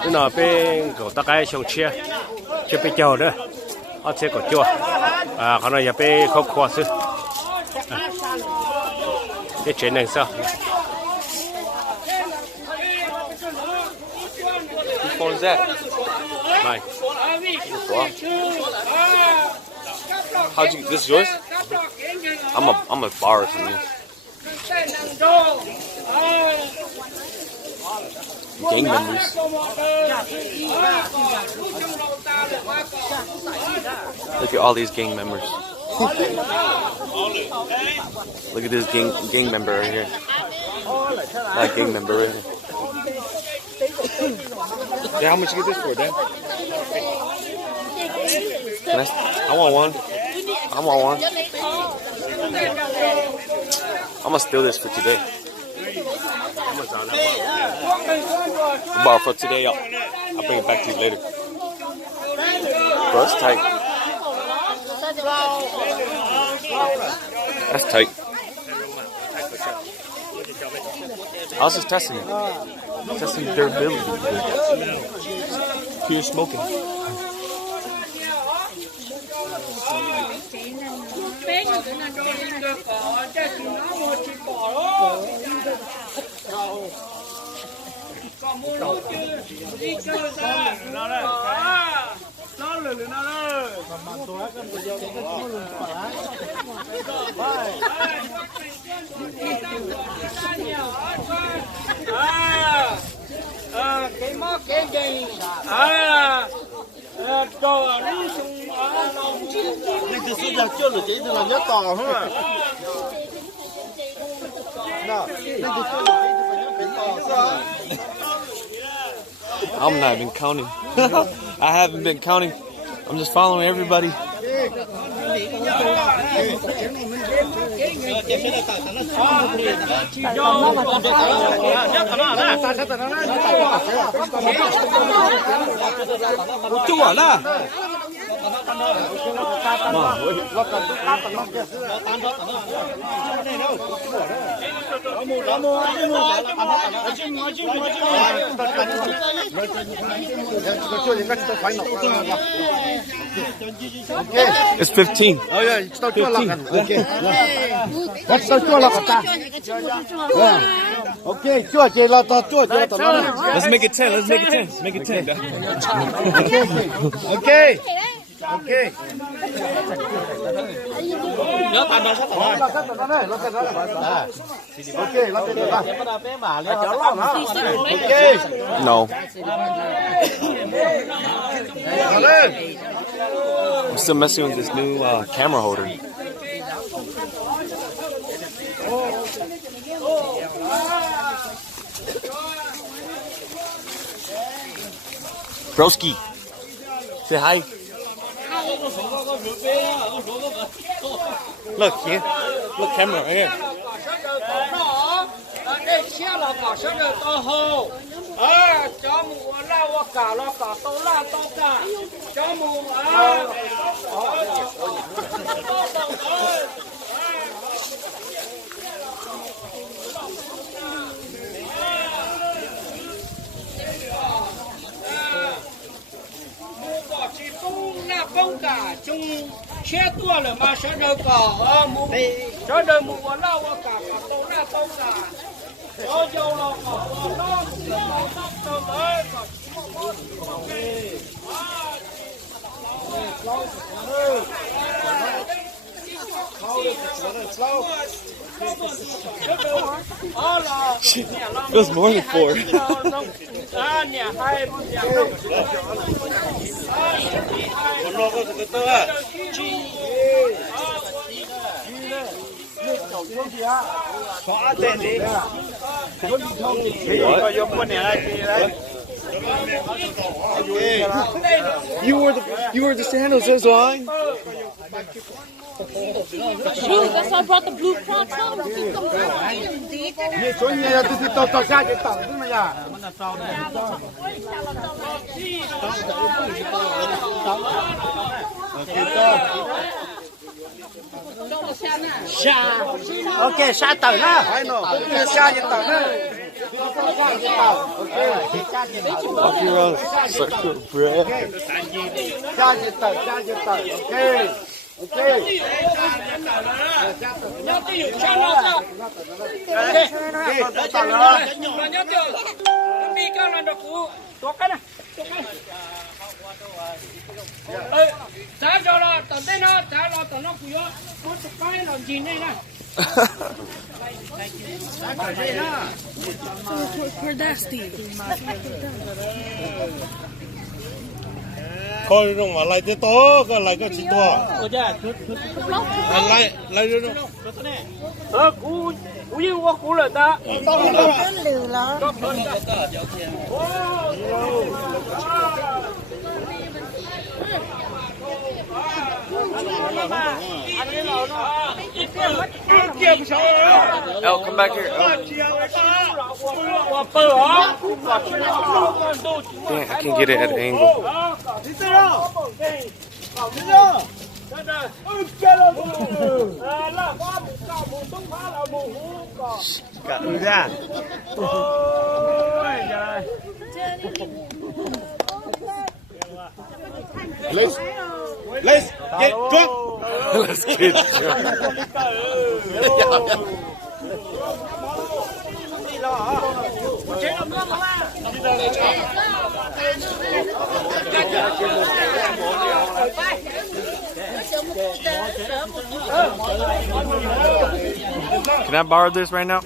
cái nào bên cổ ta cái xong chia bên châu nữa ở trên cổ chua còn này bên khóc khoa sư cái chuyện này sao What is that? này How'd you? This is yours? I'm a borrow from you. Gang members. Look at all these gang members. Look at this gang member right here. That gang member right here. Yeah, how much you get this for, Dad? Can I want one. I want one. I'm gonna steal this for today. Borrow for today. I'll bring it back to you later. Bro, that's tight. That's tight. I was just testing it. Testing the durability. Pure smoking. Cái móc cái gì đồ nó sung ở lòng Nên từ xưa giờ chưa được chỉ từ là nhớ tò không à? Nào, nên từ xưa là chỉ từ nhớ tò sao? I'm not even counting. I haven't been counting. I'm just following everybody. Chú à là. It's 15. Oh yeah, tao chưa là okay. Tao chưa là ta. Okay, chưa chơi là tao chưa chơi tao. Let's make it 10. Let's make it 10. Make it 10. Okay. Okay. Nhớ tàn đó sát tàn đó. Okay, nó tên là. Okay. No. I'm still messing with this new camera holder. Broski, say hi. Look here. Look, camera right here. cho mù lao cả tô la tô cả cho mù không cả chung xe tua là mà sẽ được cả mù cho đời mù lao cả tô la tô cả cho dâu là It was more than 4. You were the sandals, that's why. Shoot, that's why I brought the blue cross on. Sa. Ok, sa tờ nó. Sa cho tờ nó. Circle bread. Sa cho tờ, ok. Ok. Nhớ tiêu cho nó ra. Ok. Nhớ tiêu. Đi cái là được của. Tốt cái này. Giá cho nó, tao tên nó, giá nó tao nó của nó. Có chụp cái làm gì này nè. Coi nó mà lại tới to, cái lại cái chỉ to. Lại nó. Cú yêu quá cú là ta. Elle, come back here. Oh. Dang, I can't get it at an angle. Let's get drunk. Let's get drunk. Can I borrow this right now?